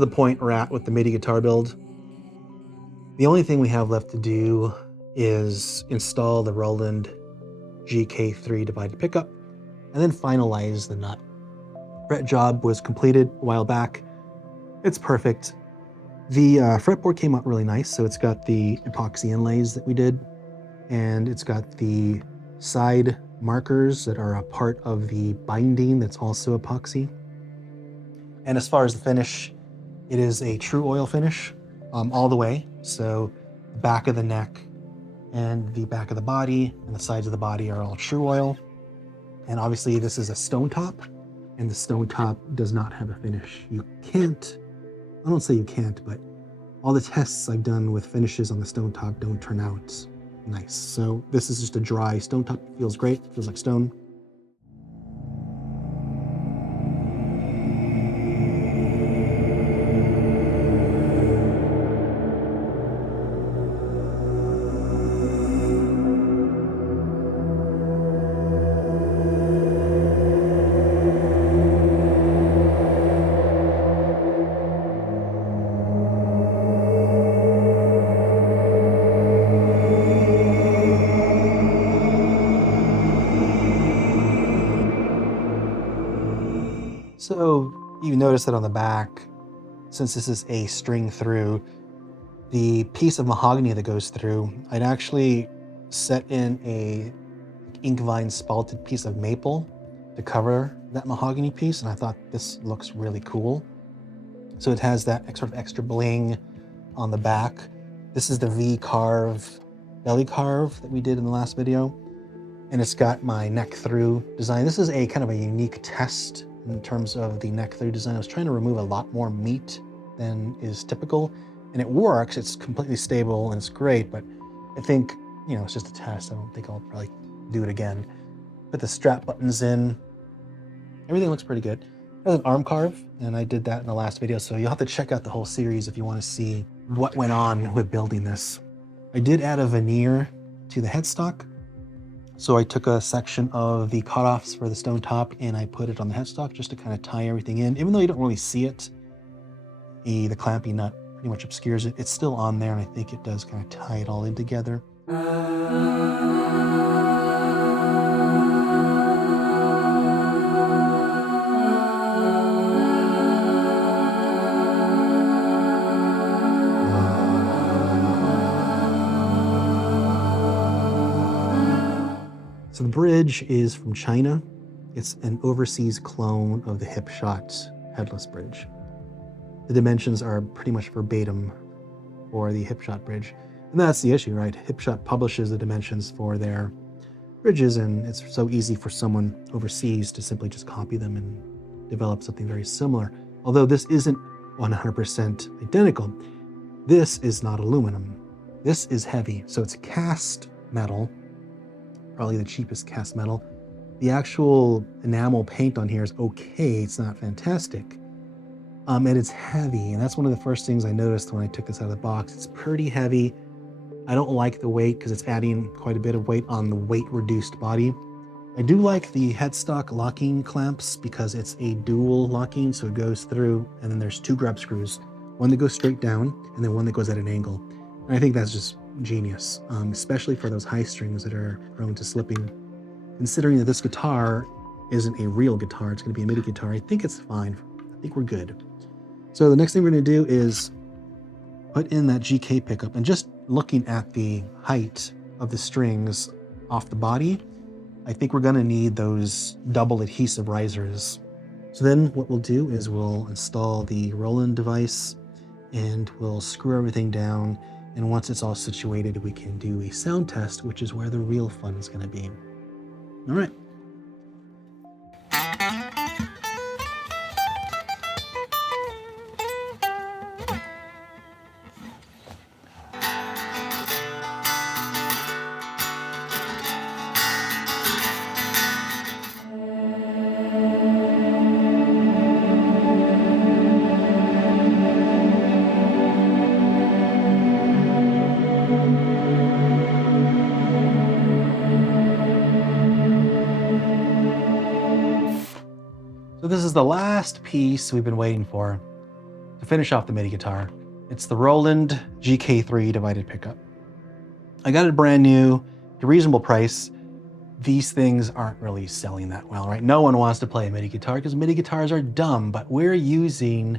the point we're at with the MIDI guitar build. The only thing we have left to do is install the Roland GK3 divided pickup and then finalize the nut. Fret job was completed a while back. It's perfect. The fretboard came out really nice, so it's got the epoxy inlays that we did, and it's got the side markers that are a part of the binding that's also epoxy. And as far as the finish, it is a true oil finish all the way. So the back of the neck and the back of the body and the sides of the body are all true oil. And obviously this is a stone top, and the stone top does not have a finish. You can't, I don't say you can't, but all the tests I've done with finishes on the stone top don't turn out nice. So this is just a dry stone top. It feels great, feels like stone. So you notice that on the back, since this is a string through, the piece of mahogany that goes through, I'd actually set in a ink vine spalted piece of maple to cover that mahogany piece, and I thought this looks really cool. So it has that sort of extra bling on the back. This is the V carve, belly carve that we did in the last video, and it's got my neck through design. This is a kind of a unique test in terms of the neck through design. I was trying to remove a lot more meat than is typical, and it works. It's completely stable and it's great, but I think, you know, it's just a test. I don't think I'll probably do it again. Put the strap buttons in. Everything looks pretty good. There's an arm carve, and I did that in the last video, so you'll have to check out the whole series if you want to see what went on with building this. I did add a veneer to the headstock. So I took a section of the cutoffs for the stone top and I put it on the headstock just to kind of tie everything in. Even though you don't really see it, the clampy nut pretty much obscures it. It's still on there, and I think it does kind of tie it all in together. So the bridge is from China. It's an overseas clone of the Hipshot Headless bridge. The dimensions are pretty much verbatim for the Hipshot bridge. And that's the issue, right? Hipshot publishes the dimensions for their bridges, and it's so easy for someone overseas to simply just copy them and develop something very similar. Although this isn't 100% identical. This is not aluminum. This is heavy, so it's cast metal. Probably the cheapest cast metal. The actual enamel paint on here is okay, it's not fantastic. And it's heavy, and that's one of the first things I noticed when I took this out of the box. It's pretty heavy. I don't like the weight because it's adding quite a bit of weight on the weight-reduced body. I do like the headstock locking clamps because it's a dual locking, so it goes through, and then there's two grub screws, one that goes straight down, and then one that goes at an angle. And I think that's just genius, especially for those high strings that are prone to slipping. Considering that this guitar isn't a real guitar, it's going to be a MIDI guitar, I think it's fine. I think we're good. So the next thing we're going to do is put in that GK pickup, and just looking at the height of the strings off the body, I think we're going to need those double adhesive risers. So then what we'll do is we'll install the Roland device and we'll screw everything down. And once it's all situated, we can do a sound test, which is where the real fun is going to be. All right. So this is the last piece we've been waiting for. To finish off the MIDI guitar, it's the Roland GK3 divided pickup. I got it brand new, at a reasonable price. These things aren't really selling that well, right? No one wants to play a MIDI guitar because MIDI guitars are dumb, but we're using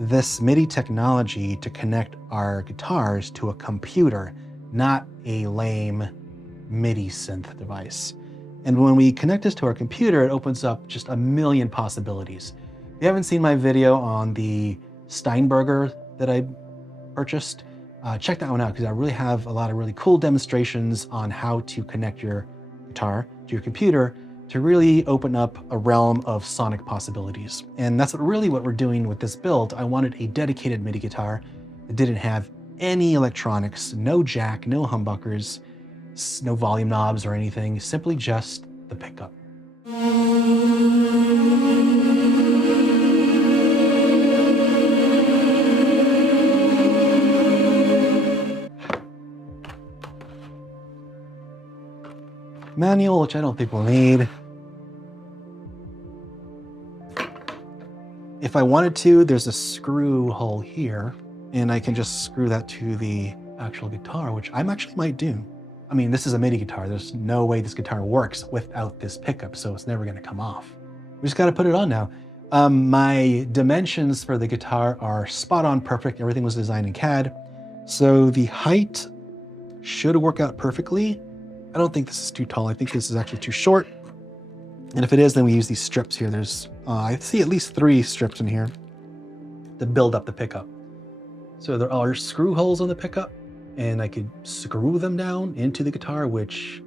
this MIDI technology to connect our guitars to a computer, not a lame MIDI synth device. And when we connect this to our computer, it opens up just a million possibilities. If you haven't seen my video on the Steinberger that I purchased, check that one out because I really have a lot of really cool demonstrations on how to connect your guitar to your computer to really open up a realm of sonic possibilities. And that's really what we're doing with this build. I wanted a dedicated MIDI guitar that didn't have any electronics, no jack, no humbuckers, no volume knobs or anything, simply just the pickup. Manual, which I don't think we'll need. If I wanted to, there's a screw hole here, and I can just screw that to the actual guitar, which I actually might do. I mean, this is a MIDI guitar. There's no way this guitar works without this pickup, so it's never gonna come off. We just gotta put it on now. My dimensions for the guitar are spot on perfect. Everything was designed in CAD. So the height should work out perfectly. I don't think this is too tall. I think this is actually too short. And if it is, then we use these strips here. There's, I see at least 3 strips in here to build up the pickup. So there are screw holes on the pickup, and I could screw them down into the guitar, which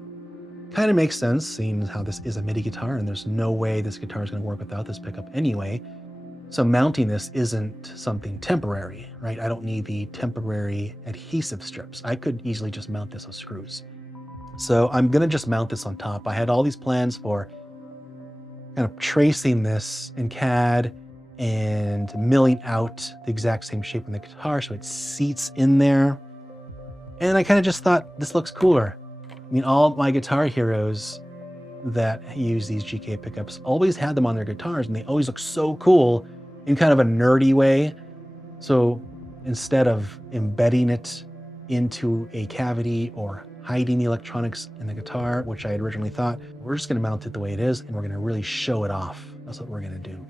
kind of makes sense, seeing how this is a MIDI guitar, and there's no way this guitar is gonna work without this pickup anyway. So mounting this isn't something temporary, right? I don't need the temporary adhesive strips. I could easily just mount this with screws. So I'm gonna just mount this on top. I had all these plans for kind of tracing this in CAD and milling out the exact same shape in the guitar so it seats in there. And I kind of just thought this looks cooler. I mean, all my guitar heroes that use these GK pickups always had them on their guitars, and they always look so cool in kind of a nerdy way. So instead of embedding it into a cavity or hiding the electronics in the guitar, which I had originally thought, we're just gonna mount it the way it is, and we're gonna really show it off. That's what we're gonna do.